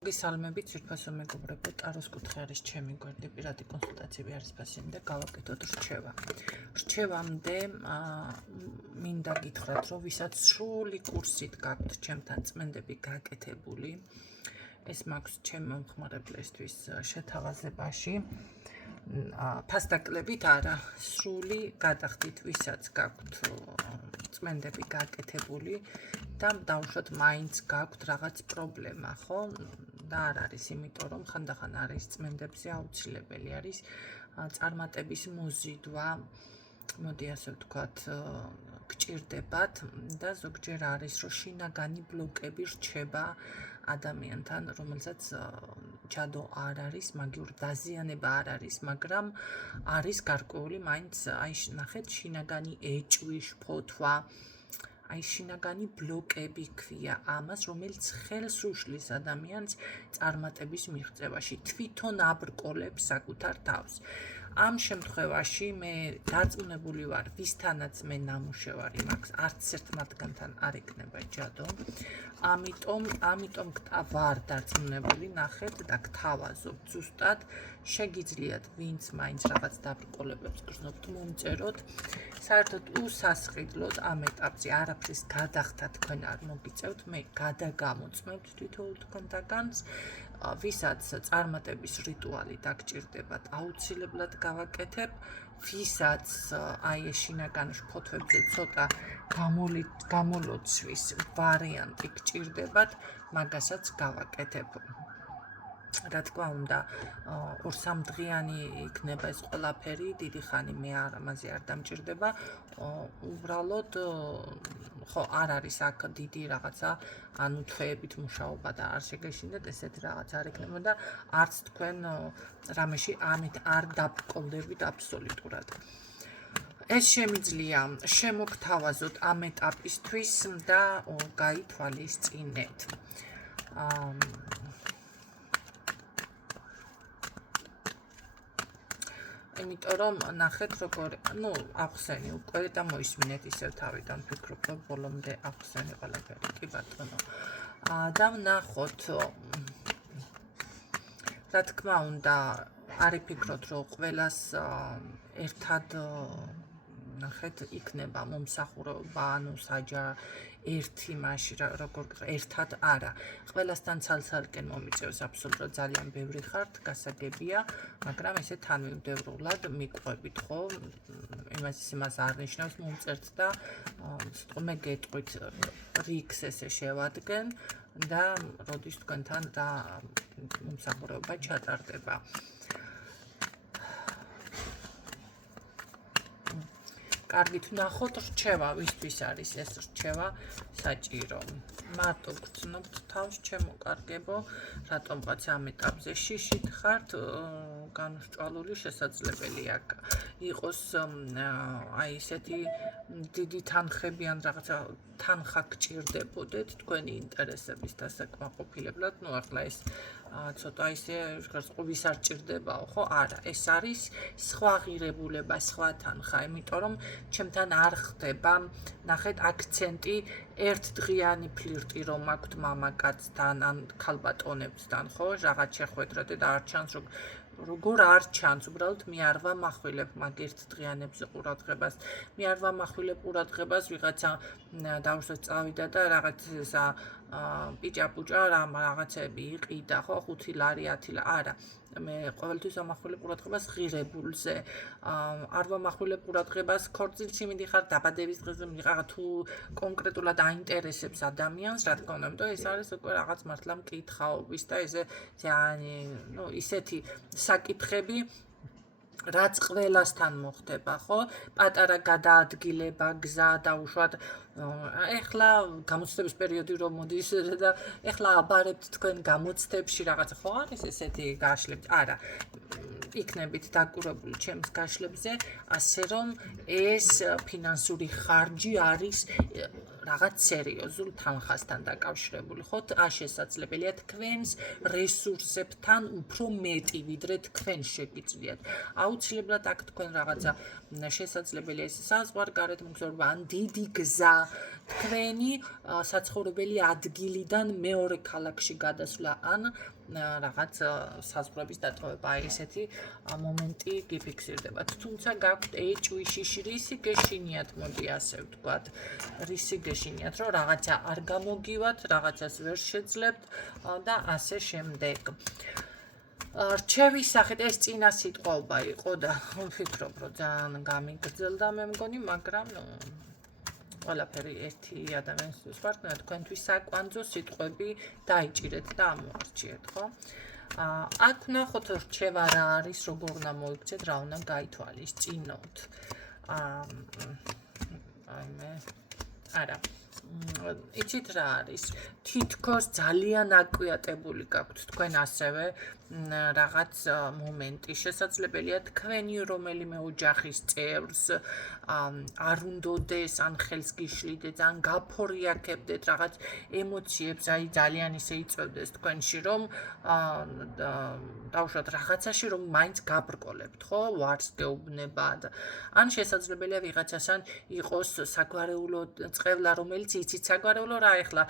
გესალმებით, ძვირფასო მეგობრებო, ტაროს კუთხე არის ჩემი გვერდი, პირადი კონსულტაციები არის ფასიანი და გავაკეთოთ რჩევა. რჩევამდე მინდა გითხრათ, რომ ვისაც სრული კურსით გაქვთ ჩემთან წმენდები გაკეთებული, ეს მაქვს ჩემი მომხმარებლისთვის შეთავაზებაში. ფასდაკლებით არა, სრული გადახდით, ვისაც გაქვთ წმენდები გაკეთებული და დავუშვათ მაინც გაქვთ რაღაც პრობლემა, ხო? და არ არის, იმიტომ რომ ხანდახან არის წმენდებზე აუცილებელი არის წარმატების მოზიდვა, მოდი ასე ვთქვათ, გჭირდებათ და ზოგჯერ არის, რომ შინაგანი ბლოკები რჩება ადამიანთან, რომელსაც ჯადო არ არის, მაგიური დაზიანება არ არის, მაგრამ არის გარკვეული მაინც აი ნახეთ შინაგანი ეჭვი, შფოთვა, აი შინაგანი ბლოკები ქვია ამას, რომელიც ხელს უშლის ადამიანს წარმატების მიღწევაში, თვითონ აბრკოლებს საკუთარ თავს. ამ შემთხვევაში მე დარწმუნებული ვარ, ვისთანაც მე ნამუშევარი მაქვს, არც ერთ მათგანთან არ ეკნება ჯადო. ამიტომ ვარ დარწმუნებული, ნახეთ და გთავაზობთ ზუსტად, შეგიძლიათ ვინც მაინც რაღაც დაბრკოლებებს გრძნობთ, მომწეროთ. საერთოდ უსასყიდლოდ ამ ეტაპზე არაფრის გადახდა თქვენ არ მოგიწევთ, მე გადაგამოწმებთ თითოეულ თქვენთაგანს, ვისაც წარმატების რიტუალი დაგჭირდებათ, აუცილებლად გავაკეთებ, ვისაც აი ეს შინაგან შფოთვებზე ცოტა გამოლოცვის ვარიანტი გჭირდებათ, მაგასაც გავაკეთებ. რა თქმა უნდა, 2-3 დღიანი იქნება ეს ყველაფერი, დიდი ხანი მე ამაზე არ დამჭირდება, უბრალოდ ხო არ არის აქ დიდი რაღაცა, ანუ თვეებით მუშაობა და არ შეგეშინდეთ, ესეთი რაღაც არ იქნება და არც თქვენ რამეში ამით არ დაბრკოლდებით აბსოლუტურად. ეს შემიძლია შემოგთავაზოთ ამ ეტაპისთვის და გაითვალისწინეთ. იმიტომ რომ ნახეთ როგორ, ახსენი უკვე და მოისმინეთ ისევ თავიდან, ვფიქრობ, რომ ბოლომდე ახსენი ყველაფერი, კი ბატონო. და ვნახოთ, რა თქმა უნდა, არ იფიქროთ, რომ ყველას ერთად ნახეთ იქნება მომსახურება, ანუ საჯა ერთი მაშინ როგორ ერთად არა. ყველასთან ცალ-ცალკენ მომიწევს აბსოლუტურად ძალიან ბევრი ხართ, გასაგებია, მაგრამ ესე თანმიმდევრულად მიყვებით, ხო? იმას არ ნიშნავს მომწერთ და მე გეტყვით რიგს ესე შევადგენ და როდის თქვენთან და მომსახურება ჩატარდება. კარგით, ვნახოთ რჩევა, ვისთვის არის ეს რჩევა საჭირო. მარტო გრძნობთ თავს, ჩემო კარგებო, რატომღაც ამ ეტაპზე შიშით ხართ, განსჭვალული შესაძლებელია იყოს აი ესეთი დიდი თანხები ან რაღაცა თანხა გჭირდებოდეთ თქვენი ინტერესების დასაკმაყოფილებლად, ახლა ეს ცოტა ისე ვის არ ჭირდებაო, ხო? არა, ეს არის სხვა ღირებულება, სხვა თანხა, იმიტომ რომ ჩემთან არ ხდება, ნახეთ, აქცენტი ერთდღიანი ფლირტი რომ აქვთ მამაკაცთან ან ქალბატონებთან, ხო? რაღაც შეხვედრად და არ ჩანს როგორ არ ჩანს, უბრალოდ მე არ ვამახვილებ მაგ ერთდღიანებზე ყურადღებას. მე არ ვამახვილებ ყურადღებას, ვიღაცა დავუშვათ წავიდა და რაღაცა პიჭა-პუჭა რაღაცები იყიდა, ხო? 5 ლარი, 10 ლარი, არა. მე ყოველთვის ვამახვილებ ყურადღებას ღირებულზე. არ ვამახვილებ ყურადღებას ქორწილში მიდიხარ, დაბადების დღეზე მიდიხარ, თუ კონკრეტულად აინტერესებს ადამიანს, რა თქმა უნდა, იმიტომ ეს არის უკვე რაღაც მართლა მკითხაობის და ესე ისეთი საკითხები, რაც ყველასთან მოხდება, ხო? პატარა გადაადგილება, გზა დაუშვათ, ეხლა გამოცდების პერიოდი რომ მოდის და ეხლა აბარებთ თქვენ გამოცდებში რაღაცა, ხო არის ესეთი გაშლები? არა. იქნებით დაკურებული ჩემს გაშლებზე, ასე რომ ეს ფინანსური ხარჯი არის რაღაც სერიოზულ თანხასთან დაკავშირებული, ხო? შესაძლებელია თქვენს რესურსებთან უფრო მეტი, ვიდრე თქვენ შეგიძლიათ. აუცილებლად აქ თქვენ რაღაცა შესაძლებელია ეს საზღვარგარეთ მოგზაურობა, ან დიდი გზა, თქვენი საცხოვრებელი ადგილიდან მეორე ქალაქში გადასვლა, ან რაღაც საზღვრების დატოვება, აი ესეთი მომენტი გიფიქსირდებათ. თუმცა გაქვთ ეჭვიშიში, რისი გეშინიათ, მოდი ასე ვთქვათ, რისი გეშინიათ, რომ რაღაცა არ გამოგივათ, რაღაცას ვერ შეძლებთ და ასე შემდეგ. რჩევის სახით ეს წინა სიტყვაობა იყო და ვფიქრობ, რომ ძალიან გამიგრძელდა მე მგონი, მაგრამ ყველაფერი ერთი ადამიანისთვის ვართ, თქვენთვის საკვანძო სიტყვები დაიჭირეთ და ამოარჩიეთ, ხო? აქ ვნახოთ რჩევა რა არის, როგორ უნდა მოიქცეთ, რა უნდა გაითვალისწინოთ. არა. იცით რა არის? თითქოს ძალიან აკვიატებული გაქვთ თქვენ ასევე რაღაც მომენტი. შესაძლებელია თქვენი რომელიმე ოჯახის წევრს არ უნდოდეს, ან ხელს გიშლიდეთ, ან გაფორიაქებდეთ რაღაც ემოციებს, აი ძალიან ისე იწევდეს თქვენში, რომ დავუშვათ რაღაცაში, რომ მაინც გაბრკოლებთ, ხო? ვარს გეუბნებათ. ან შესაძლებელია ვიღაცასთან იყოს საგვარეულო წყევლა, რომელიც იცით საგვარეულო რა, ეხლა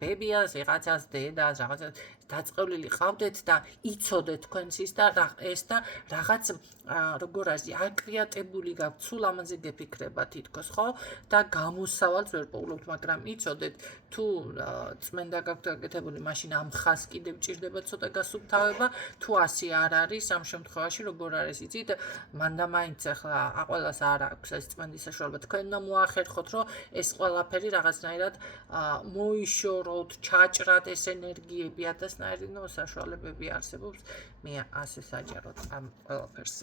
ბებიას, ვიღაცას, დედას, რაღაცას დაწყევლილი ყავდეთ და იცოდეთ თქვენს ის და ეს და რაღაც როგორ არის აკვიატებული გაქვთ, სულ ამაზე გეფიქრება თითქოს, ხო? და გამოსავალს ვერ პოულობთ, მაგრამ იცოდეთ თუ წმენდა გაქვთ გაკეთებული, მაშინ ამ ხას კიდევ ჭირდება ცოტა გასუფთავება, თუ ასე არ არის, ამ შემთხვევაში როგორ არის, იცით, მანდა მაინც ახლა ყველას არ აქვს ეს წმენდის საშუალება, თქვენ უნდა მოახერხოთ, რომ ეს ყველაფერი რაღაცნაირად მოიშოროთ, ჩაჭრათ ეს ენერგიები, ათასნაირი საშუალებები არსებობს. მე ასე საჯაროდ ამ ყველაფერს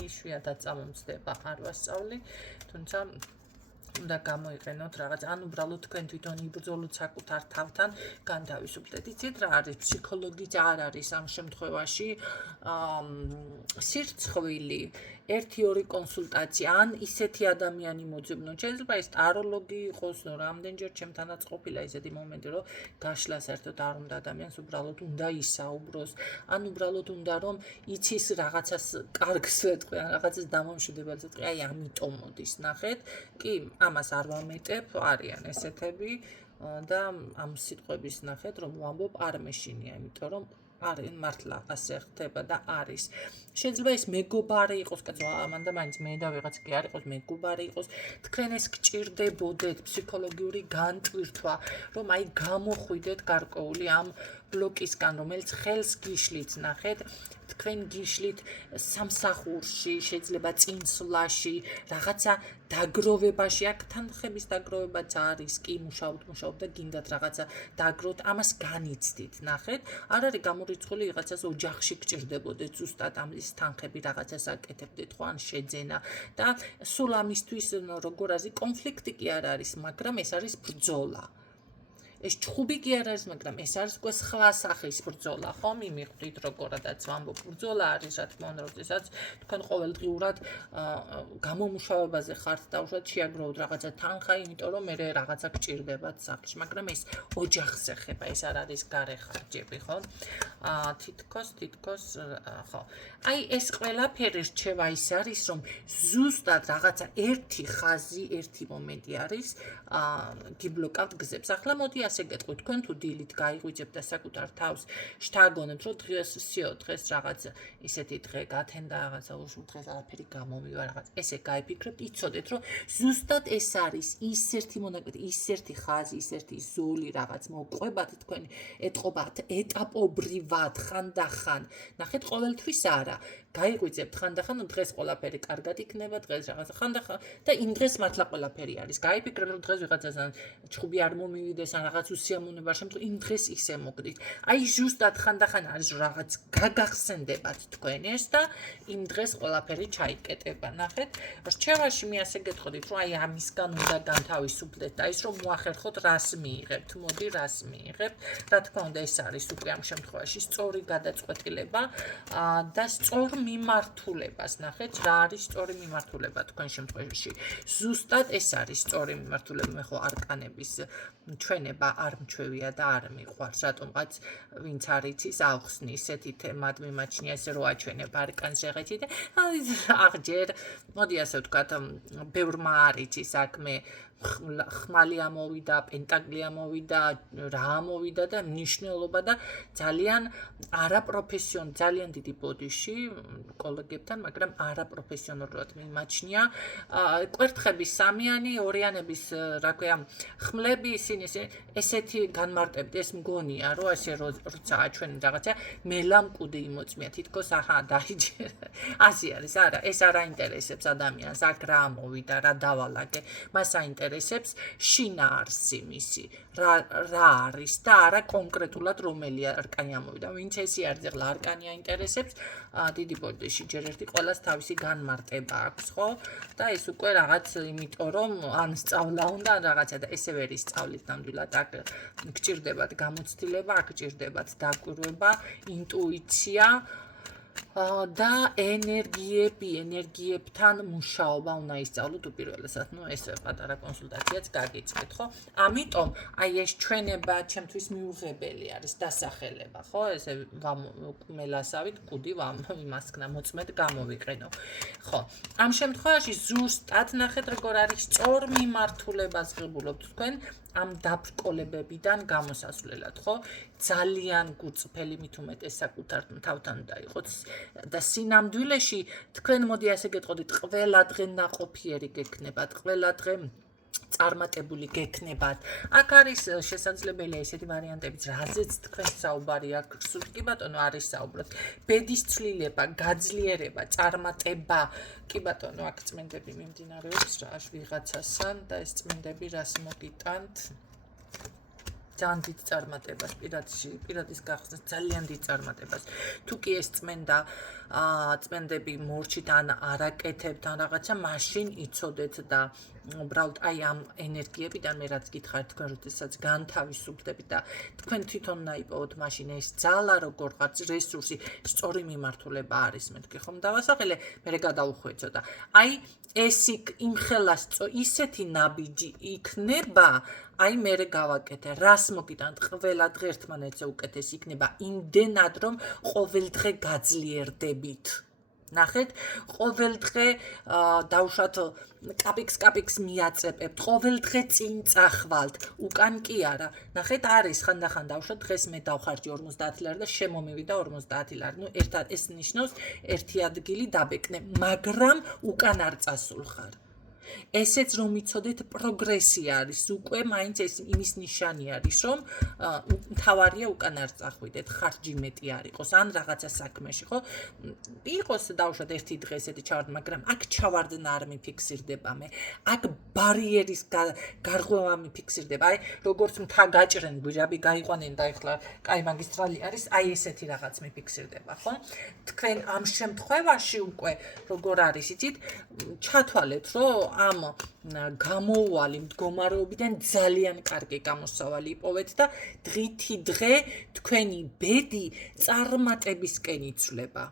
იშვიათად წამომწდება, არ ვასწავლი, თუმცა უნდა გამოიყენოთ რაღაც, ან უბრალოდ თქვენ თვითონ იბრძოლოთ საკუთარ თავთან, განთავისუფლდეთ. იცით რა არის, ფსიქოლოგი არ არის ამ შემთხვევაში სირცხვილი, 1-2 კონსულტაცია, ან ისეთი ადამიანი მოძებნოთ. შეიძლება ეს ტაროლოგი იყოს, რამდენჯერ ჩემთანაც ყოფილა ისეთი მომენტი, რომ გაშლა საერთოდ არ უნდა ადამიანს, უბრალოდ უნდა ისაუბროს, ან უბრალოდ უნდა რომ იცის რაღაცას კარგს ვეთქვი, ან რაღაცას დამამშვიდებელს ვეთქვი, აი ამიტომ მოდის, ნახეთ. კი, ამას არ ვამეტებ, არიან ესეთები და ამ სიტყვების ნახეთ, რომ ვამბობ, არ მეშინია, იმიტომ რომ არის მართლა ასე ხდება და არის. შეიძლება ეს მეგობარი იყოს, კაცო, ამან და მაინც მე და ვიღაც კი არ იყოს, მეგობარი იყოს, თქვენ ეს გჭირდებოდეთ ფსიქოლოგიური განტვირთვა, რომ აი გამოხვიდეთ გარკვეული ამ ბლოკისგან, რომელიც ხელს გიშლით, ნახეთ, თქვენ გიშლით სამსახურში, შეიძლება წინსვლაში, რაღაცა დაგროვებაში, აქ თანხების დაგროვებაც არის, კი მუშაობთ და გინდათ რაღაცა დაგროვოთ, ამას განიცდით, ნახეთ, არ არის გამორიცხული ვიღაცას ოჯახში გჭირდებოდეთ, ზუსტად ამის თანხები რაღაცას აკეთებდეთ, ხო, ან შეძენა და სულ ამისთვის როგორ არის, კონფლიქტი კი არ არის, მაგრამ ეს არის ბრძოლა. ეს ჩხუბი კი არ არის, მაგრამ ეს არის უკვე სხვა სახის ბრძოლა, ხო? მივხვდით როგორადაც ვამბობ, ბრძოლა არის, რა თქმა უნდა, როდესაც თქვენ ყოველდღიურად გამომუშავებაზე ხართ და უშუალოდ შეაგროვოთ რაღაცა თანხა, იმიტომ რომ მე რაღაცა გჭირდებათ სახლში, მაგრამ ეს ოჯახს ეხება, ეს არ არის გარე ხარჯები, ხო? თითქოს, ხო. აი ეს ყველაფერი რჩევა ის არის, რომ ზუსტად რაღაცა ერთი ხაზი, ერთი მომენტი არის, გიბლოკავთ გზებს. ახლა მოდი ასე გეტყვით, თქვენ თუ დილით გაიღვიძებთ და საკუთარ თავს შთაგონებთ, რომ დღეს რაღაც ისეთი დღე გათენდა, რაღაცა უშულ დღეს არაფერი გამომივა, რაღაც ესე გაიფიქრებთ, იცოდეთ, რომ ზუსტად ეს არის ის ერთი მონაკვეთი, ის ერთი ხაზი, ის ერთი ზოლი, რაღაც მოყვებათ თქვენ, ეტყობათ ეტაპობრივად ხანდახან. ნახეთ, ყოველთვის არა. გაიღვიძებთ ხანდახან, დღეს ყველაფერი კარგად იქნება, დღეს რაღაცა ხანდახან და იმ დღეს მართლა ყველაფერი არის. გაიფიქრებთ, რომ დღეს ვიღაცასთან ჩხუბი არ მომივიდეს, ან რაღაც რაღაც უსიამოვნება შემთხვევაში იმ დღეს ისე მოგდით. აი ზუსტად ხანდახან არის რაღაც გაგახსენდებათ თქვენ ეს და იმ დღეს ყველაფერი ჩაიკეტება. ნახეთ, რჩევაში მე ასე გეტყოდით, რომ აი ამისგან უნდა განთავისუფლდეთ და ის რომ მოახერხოთ რას მიიღებთ. მოდი რას მიიღებთ. რა თქმა უნდა ეს არის უკვე ამ შემთხვევაში სწორი გადაწყვეტილება და სწორ მიმართულებას. ნახეთ, რა არის სწორი მიმართულება თქვენ შემთხვევაში. ზუსტად ეს არის სწორი მიმართულება. მე ხო არკანების ჩვენება არ მჩვევია და არ მიყვარს. რატომღაც ვინც არ იცის ახსნი ისეთი თემად მიმაჩნია ესე რო აჩვენებ არკანს შეღეჭი და აღჯერ მოდი ასე ვთქვათ ბევრმა არ იცის საქმე ხმალი ამოვიდა, პენტაგლი ამოვიდა, რა ამოვიდა და მნიშვნელობა და ძალიან ძალიან დიდი ბოდიში კოლეგებთან, მაგრამ არაპროფესიონალურად მიმაჩნია. კვერთხების სამიანი, ორიანების, რა ქვია, ხმლები ისინი ესეთი განმარტებდი, ეს მგონია, რომ ესე როცა აჩვენენ რაღაცა, მელამკუდი იმოწმია, თითქოს აჰა, დაიჯერა. ასე არის, არა, ეს არ აინტერესებს ადამიანს, აქ რა ამოვიდა, რა დავალაგე, მას აინტერესებს შინაარსი მისი, რა არის და არა კონკრეტულად რომელი არკანი ამოვიდა. ვინც ესე არის, ახლა არკანი აინტერესებს, დიდი ბოდიში ჯერ ერთი ყველას თავისი განმარტება აქვს, ხო? და ეს უკვე რაღაც იმიტომ რომ ან სწავლა უნდა, ან რაღაცა და ესე ვერ ისწავლით ნამდვილად. აქ გჭირდებათ გამოცდილება, აქ გჭირდებათ დაკვირვება, ინტუიცია და ენერგიებთან მუშაობა უნდა ისწავლოთ უპირველესად. ეს პატარა კონსულტაციაც გაგიწყეთ, ხო? ამიტომ აი ეს ჩვენება ჩემთვის მიუღებელი არის დასახელება, ხო? ესე მელასავით კუდი ვიმასქნა მოწმედ გამოვიყენო. ხო. ამ შემთხვევაში ზუსტად ნახეთ როგორ არის სწორ მიმართულებას ღებულობთ თქვენ ამ დაბრკოლებებიდან გამოსასვლელად, ხო? ძალიან გუწფელი მით უმეტეს საკუთარ თავთან უნდა იყოთ და სინამდვილეში თქვენ მოდი ასე გეტყოდით, ყველა დღე ნაყოფიერი გექნებათ, ყველა დღე წარმატებული გექნებათ. აქ არის შესაძლებელია ესეთი ვარიანტებიც, რაზეც თქვენ საუბარი აქვს, კი ბატონო არის საუბრობთ. ბედის ცვლილება, გაძლიერება, წარმატება. კი ბატონო, აქ წმენდები მიმდინარეობს რა ვიღაცასთან და ეს წმენდები რას მოგიტანთ? ძალიან დიდ წარმატებას, პირადის გახსნას ძალიან დიდ წარმატებას. თუ კი ეს წმენდები მორჩით ან არაკეთებთ ან რაღაცა, მაშინ იცოდეთ და უბრალოდ აი ამ ენერგიებიდან მე რაც გითხარით თქვენ როდესაც განთავისუფლდებით და თქვენ თვითონ ნაიპოვოთ მაშინ ეს ძალა როგორღაც რესურსი სწორი მიმართულება არის მეთქი ხომ დავასახელე მე გადაუხვეწო და აი ეს იმხელა ისეთი ნაბიჯი იქნება აი მე გავაკეთე რას მოგიტანთ ყველა დღე ერთმანეთზე უკეთეს იქნება იმდენად რომ ყოველდღე გაძლიერდებით ნახეთ ყოველდღე დავუშვათ კაპიქს მიაწებებთ ყოველდღე წინ წახვალთ უკან კი არა ნახეთ არის ხანდახან დავუშვათ დღეს მე დავხარჯი 50 ლარი და შემომივიდა 50 ლარი ნუ ერთად ეს ნიშნავს ერთი ადგილი დაბეკნე მაგრამ უკან არ წასულხარ ესეც რომ იცოდეთ პროგრესი არის უკვე მაინც ეს იმის ნიშანი არის რომ თავარია უკან არ წახვიდეთ ხარჯი მეტი არ იყოს ან რაღაცა საქმეში ხო იყოს დავუშვათ ერთი დღე ესეთი ჩავარდ მაგრამ აქ ჩავარდნა არ მიფიქსირდება მე აქ ბარიერის გარღვევა მიფიქსირდება აი როგორც მთა გაჭრენ გვირაბი გაიყვანენ და ეხლა კაი მაგისტრალი არის აი ესეთი რაღაც მიფიქსირდება ხო თქვენ ამ შემთხვევაში უკვე როგორ არის იცით ჩათვალეთ რომ ამ გამოუვალი მდგომარეობიდან ძალიან კარგი გამოსავალი იპოვეთ და დღითი დღე თქვენი ბედი წარმატებისკენ იცვლება.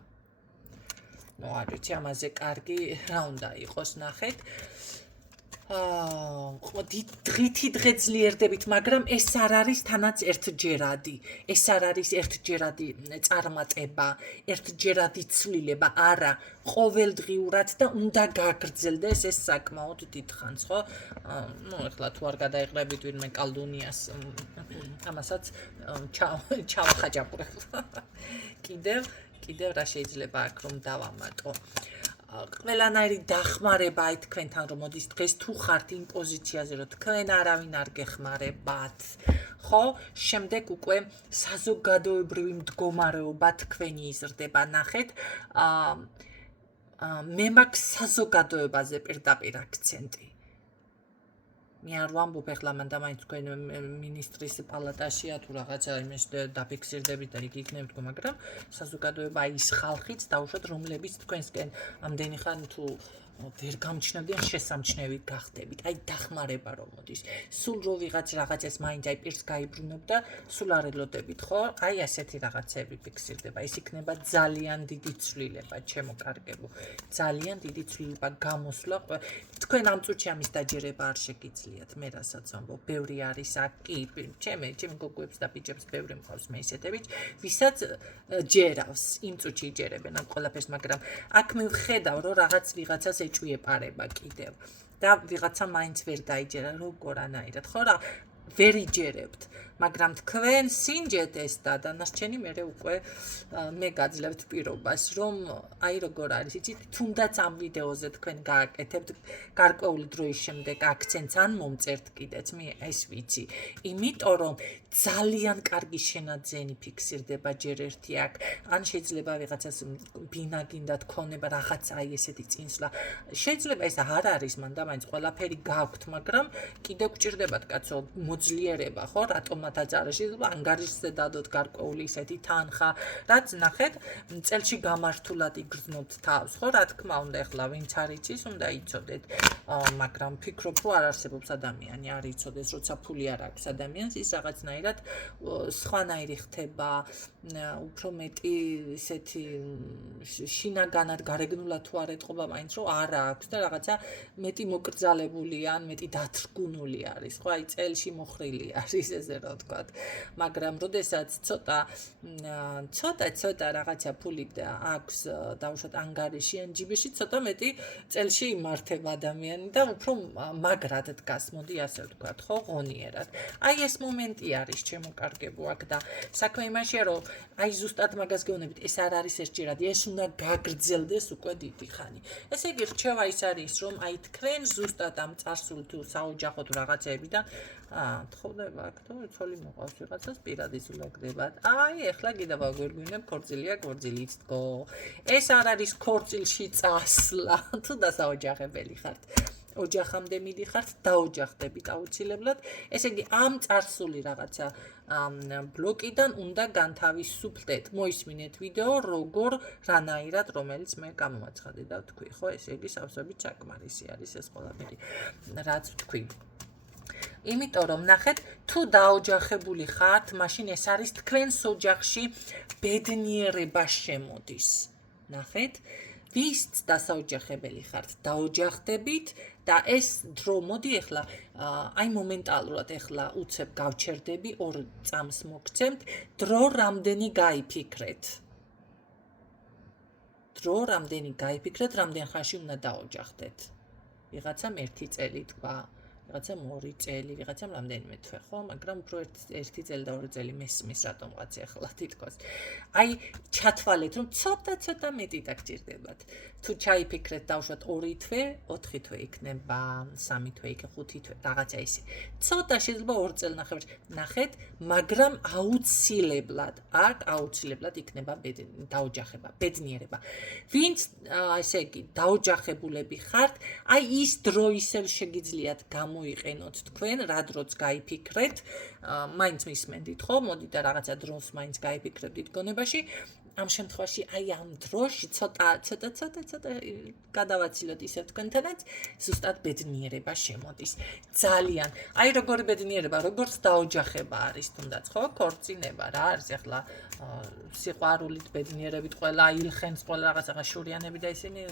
ნუ არ ვიცი ამაზე კარგი რა უნდა იყოს ნახეთ. დღითი დღე ძლიერდებით, მაგრამ ეს არ არის თანაც ერთჯერადი. ეს არ არის ერთჯერადი წარმატება, ერთჯერადი ცვლილება, არა, ყოველდღიურად და უნდა გაგრძელდეს ეს საკმაოდ დიდხანს, ხო? ნუ ეხლა თუ არ გადაიღრებით ვინმე კალდუნიას, ამასაც ჩავახაჭაპურებ. კიდევ რა შეიძლება აქ რომ დავამატო. ყველანაირი დახმარება აი თქვენთან რომ მოდის დღეს თუ ხართ იმ პოზიციაზე რომ თქვენ არავინ არ გეხმარებათ ხო შემდეგ უკვე საზოგადოებრივი მდგომარეობა თქვენი იზრდება ნახეთ მე მაქვს საზოგადოებაზე პირდაპირ აქცენტი მე არ ვამბობ ეხლა მან და მაინც თქვენ მინისტრის პალატაშია თუ რაღაცა იმის დაფიქსირდებით და იქ იქნებ თქო, მაგრამ საზოგადოება ის ხალხიც დაუშვათ, რომლებიც თქვენსკენ ამდენი ხანი თუ ვერ გამჩნევდიან შესამჩნევი გახდებით. აი დახმარება რომ მოდის. სულ რო ვიღაც რაღაცას მაინც აი პირს გაიბრუნებ და სულ არ ელოდებით, ხო? აი ასეთი რაღაცები ფიქსირდება. ის იქნება ძალიან დიდი ცვლილება, ჩემო კარგებო. ძალიან დიდი ცვლილება გამოსვლა. თქვენ ამ წუთში ამის დაჯერება არ შეგიძლიათ. მე რასაც ვამბობ, ბევრი არის აქ კი, ჩემი გოგოებს და ბიჭებს ბევრი მყავს მე ისეთებიც, ვისაც ჯერავს, იმ წუთში იჯერებენ ამ ყველაფერს, მაგრამ აქ მე ვხედავ, რომ რაღაც ვიღაცას ეჭვიეპარება კიდევ და ვიღაცა მაინც ვერ დაიჯერა, როგორანაირად, ხო რა, ვერ იჯერებთ, მაგრამ თქვენ სინჯეთ ეს და დანარჩენი მე უკვე მე გაძლევთ პირობას, რომ აი როგორ არის, იცით, თუნდაც ამ ვიდეოზე თქვენ გააკეთებთ გარკვეული დროის შემდეგ აქცენტს ან მომწერთ კიდეც, მე ეს ვიცი, იმიტომ რომ ძალიან კარგი შენაძენი ფიქსირდება ჯერ ერთი აქ, ან შეიძლება ვიღაცას ბინა გინდა თქონება რაღაცა აი ესეთი წინსვლა. შეიძლება ეს არ არის მან და მაინც ყველაფერი გაქვთ, მაგრამ კიდევ გჭირდებათ კაცო მოძლიერება, ხო, რატომათაც არა შეიძლება ანგარიშზე დადოთ გარკვეული ისეთი თანხა, რაც ნახეთ, წელში გამართულად იგრძნობთ თავს, ხო, რა თქმა უნდა, ეხლა ვინც არ იცის, უნდა იცოდეთ, მაგრამ ფიქრობ, რომ არ არსებობს ადამიანი, არ იცოდეს, როცა ფული არ აქვს ადამიანს, ის რაღაცნაირად სხვანაირი ხდება, უფრო მეტი ისეთი შინაგანად გარეგნულად თუ არ ეტყობა მაინც რომ არა აქვს და რაღაცა მეტი მოკრძალებული ან მეტი დათრგუნული არის, ხო, აი წელში მოხრილი არის ესე რა ვთქვათ, მაგრამ როდესაც ცოტა რაღაცა ფული აქვს დაუშვათ ანგარიში ან ჯიბეში, ცოტა მეტი წელში იმართება ადამიანი და უფრო მაგრად დგას, მოდი ასე ვთქვათ, ხო, ღონიერად. აი ეს მომენტი არის ჩემო კარგებო აქ და საქმე იმაშია რომ აი ზუსტად მაგას გეუბნებით, ეს არ არის ერთჯერად, ეს უნდა გაგრძელდეს უკვე დიდი ხანი. ესე იგი რჩევა ის არის, რომ აი თქვენ ზუსტად ამ წარსულ თუ საოჯახო თუ რაღაცეებიდან თხოვდება აქ თუ ცოლი მოყავს ვიღაცას პირად იზოლაგდებათ. აი ეხლა კიდევ აგვირგვინებ ქორწილია ქორწილიც დგო. ეს არ არის ქორწილში წასვლა თუ დასაოჯახებელი ხართ. ოჯახამდე მიდიხართ, დაოჯახდებით აუცილებლად. ესე იგი ამ წარსული რაღაცა ბლოკიდან უნდა განთავისუფლდეთ. მოისმინეთ ვიდეო, როგორ რანაირად, რომელიც მე გამოვაცხადე და ვთქვი, ხო, ესე იგი სავსებით საკმარისი არის ეს ყველაფერი, რაც ვთქვი. იმიტომ რომ ნახეთ, თუ დაოჯახებული ხართ, მაშინ ეს არის თქვენს ოჯახში ბედნიერება შემოდის. ნახეთ, ვინც დასაოჯახებელი ხართ, დაოჯახდებით და ეს დრო მოდი ეხლა აი მომენტალურად ეხლა უცებ გავჩერდები 2 წამს მოგცემთ, დრო რამდენი გაიფიქრეთ. რამდენ ხანში უნდა დაოჯახდეთ. ვიღაცამ 1 წელი თქვა, ვიღაცამ 2 წელი, ვიღაცამ რამდენიმე თვე, ხო, მაგრამ უფრო 1 წელი და 2 წელი მესმის რატომღაც ეხლა თითქოს. აი ჩათვალეთ, რომ ცოტა მეტი დაგჭირდებათ. თუ ჩაიფიქრეთ დავუშვათ 2 თვე, 4 თვე იქნება, 3 თვე იქნება, 5 თვე, რაღაცა ისე. ცოტა შეიძლება 2 წელნახევარში. ნახეთ, მაგრამ აუცილებლად იქნება დაოჯახება, ბედნიერება. ვინც ესე იგი დაოჯახებულები ხართ, აი ის დრო ისევ შეგიძლიათ გამოიყენოთ თქვენ, რა დროც გაიფიქრეთ, მაინც მისმენდით, ხო? მოდი და რაღაცა დროს მაინც გაიფიქრებდით გონებაში. ამ შემთხვევაში აი ამ დროში ცოტა გადავაცილოთ ისევ თქვენთანაც, ზუსტად ბედნიერება შემოდის. ძალიან. აი როგორი ბედნიერება, როგორც დაოჯახება არის თუნდაც, ხო? ქორწინება რა არის ახლა სიყვარულით, ბედნიერებით, ყველა ილხენს, ყველა რაღაცა შურიანები და ისინი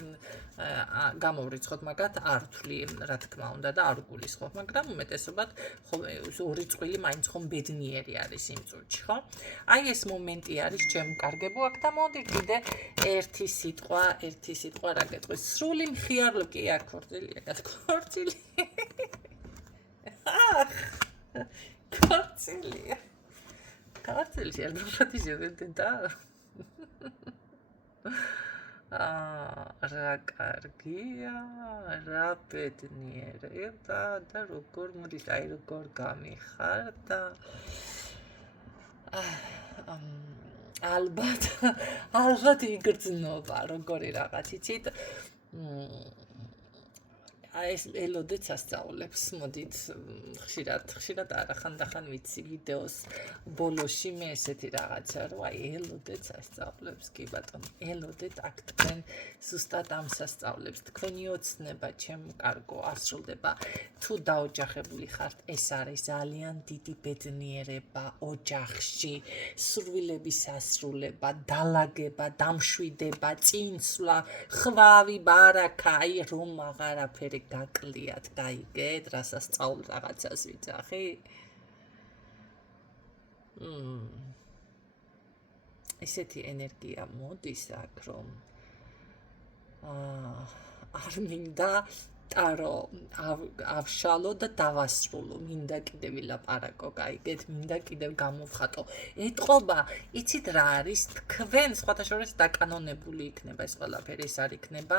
გამოვრიცხოთ მაგათ არ თვლი, რა თქმა უნდა და არ გულისხმობ, მაგრამ უმეტესობად ხომ 2 წყვილი მაინც ხომ ბედნიერი არის იმ წუთში, ხო? აი ეს მომენტი არის ჩემო კარგებო აქ და მოდი კიდე ერთი სიტყვა რა გეტყვის. სრული მხიარული კი აქ ქორწილია, ქორწილი. ქორწილია. ქორწილში არ დავშეთიჟებდი და რა კარგია, რა ბედნიერება და როგორ მოდის, აი როგორ გამიხარდა. ალბათ იგრძნობა, როგორი რაღაც იცით. ეს ელოდეც ასწავლებს, მოდით ხშირად არა ხანდახან ვიცი ვიდეოს ბოლოში მე ესეთი რაღაცა რომ აი ელოდეც ასწავლებს კი ბატონო ელოდეთ აქ თქვენ ზუსტად ამს ასწავლებს თქვენი ოცნება ჩემო კარგო ასრულდება თუ დაოჯახებული ხართ ეს არის ძალიან დიდი ბედნიერება ოჯახში სურვილების ასრულება დალაგება დამშვიდება წინსვლა ხვავი ბარაკა აი რომ აღარაფერი გაკლიათ, გაიგეთ, რასაც სწავლ რაღაცას ვიცახი? ესეთი ენერგია მოდის აქ, რომ არ მინდა ტარო ავშალო და დავასრულო, მინდა კიდევ ვილაპარაკო, გაიგეთ, მინდა კიდევ გამოვხატო. ეტყობა, იცით რა არის? თქვენ სხვათა შორის დაკანონებული იქნება ეს ყველაფერი, ეს არ იქნება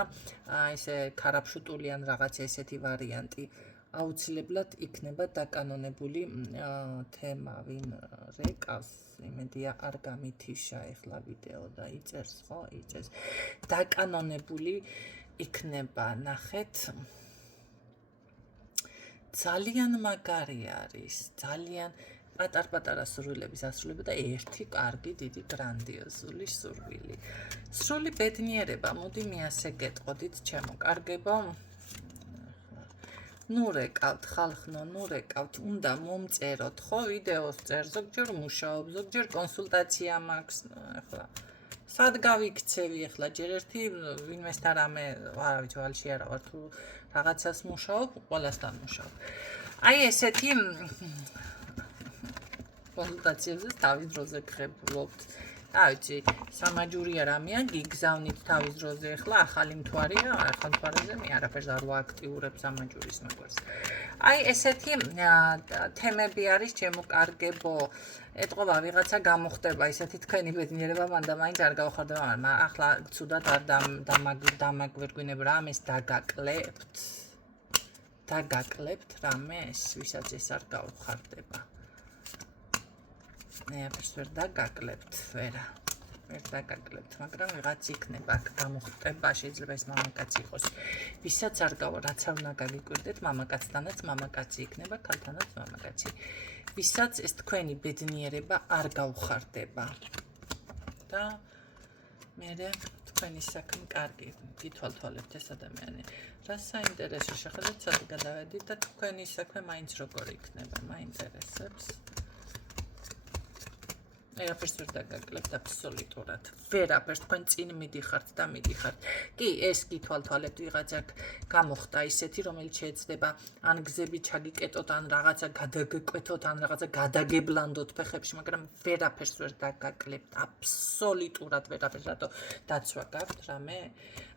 ესე ქარაფშუტული ან რაღაც ესეთი ვარიანტი. აუცილებლად იქნება დაკანონებული თემა, ვინ რეკავს, იმედია არ გამითიშა ეხლა ვიდეო და იწერს, ხო? იწერს. დაკანონებული იქნება, ნახეთ. ძალიან მაგარი არის, ძალიან პატარ-პატარა სურვილების ასრულება და ერთი კარგი დიდი გრანდიოზული სურვილი. სრული ბედნიერება, მოდი მე ასე გეტყოდით, ჩემო კარგებო. ნუ რეკავთ, ხალხნო, ნუ რეკავთ, უნდა მომწეროთ, ხო, ვიდეოს წერ, ზოგჯერ მუშაობ, ზოგჯერ კონსულტაცია მაქვს, ახლა. სად გავიქცევი ახლა, ჯერ ერთი ვინმესთან რამე, არავითარ ვალში არა ვარ, თუ რაღაცას მუშაობ, ყველასთან მუშაობ. აი ესეთი კონსულტაციებზე თავის დროზე გხებულობთ. რა ვიცი, სამაჯურია რამეა, გიგზავნით თავის დროზე ახლა ახალი მთვარია, ახალ მთვარეზე მე არაფერს არ ვაქტიურებ სამაჯურის მეგვარს. აი ესეთი თემები არის ჩემო კარგებო. ეტყობა ვიღაცა გამოხდება ისეთი თქვენი ბედნიერება მანდა მაინც არ გავხარდება, მაგრამ ახლა ცუდად არ დამაგვირგვინებ რამეს დაგაკლებთ. დაგაკლებთ რამეს, ვისაც ეს არ გავხარდება. ნეაფერს ვერ დაგაკლებთ, ვერ დაგაკლებთ, მაგრამ ვიღაც იქნება აქ გამოხდება, შეიძლება ეს მამაკაცი იყოს. ვისაც არ რაც არ უნდა გაგიკვირდეთ, მამაკაცთანაც მამაკაცი იქნება, ქალთანაც მამაკაცი. ვისაც ეს თქვენი ბედნიერება არ გავხარდება. და მერე თქვენი საქმე კარგი, გითვალთვალებთ ეს ადამიანი. რა საინტერესო შეხედეთ, სად გადავედით და თქვენი საქმე მაინც როგორ იქნება, მაინტერესებს. ვერაფერს ვერ დაგაკლებთ აბსოლუტურად. ვერაფერს თქვენ წინ მიდიხართ და მიდიხართ. კი, ეს გითვალთვალებთ ვიღაცა გამოხდა ისეთი, რომელიც შეეცდება ან გზები ჩაგიკეტოთ, ან რაღაცა გადაგეკვეთოთ, ან რაღაცა გადაგებლანდოთ ფეხებში, მაგრამ ვერაფერს ვერ დაგაკლებთ აბსოლუტურად ვერაფერს, რატო დაცვა გაქვთ რამე?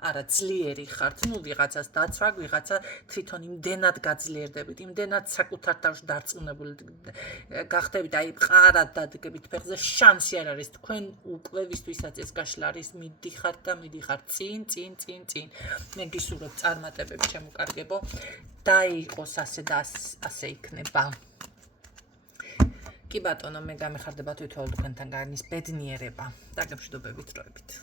არა, ძლიერი ხართ, ნუ ვიღაცას დაცვა, ვიღაცა თვითონ იმდენად გაძლიერდებით, იმდენად საკუთარ თავში დარწმუნებული გახდებით, აი მყარად დადგებით ფეხზე შანსი არ არის თქვენ უკვე ვისთვისაც ეს გაშლა არის მიდიხართ და მიდიხართ წინ მე გისურვებ წარმატებები ჩემო კარგებო დაიყოს ასე და ასე იქნება კი ბატონო მე გამეხარდება თვითონ თქვენთან განის ბედნიერება და გემშვიდობებით დროებით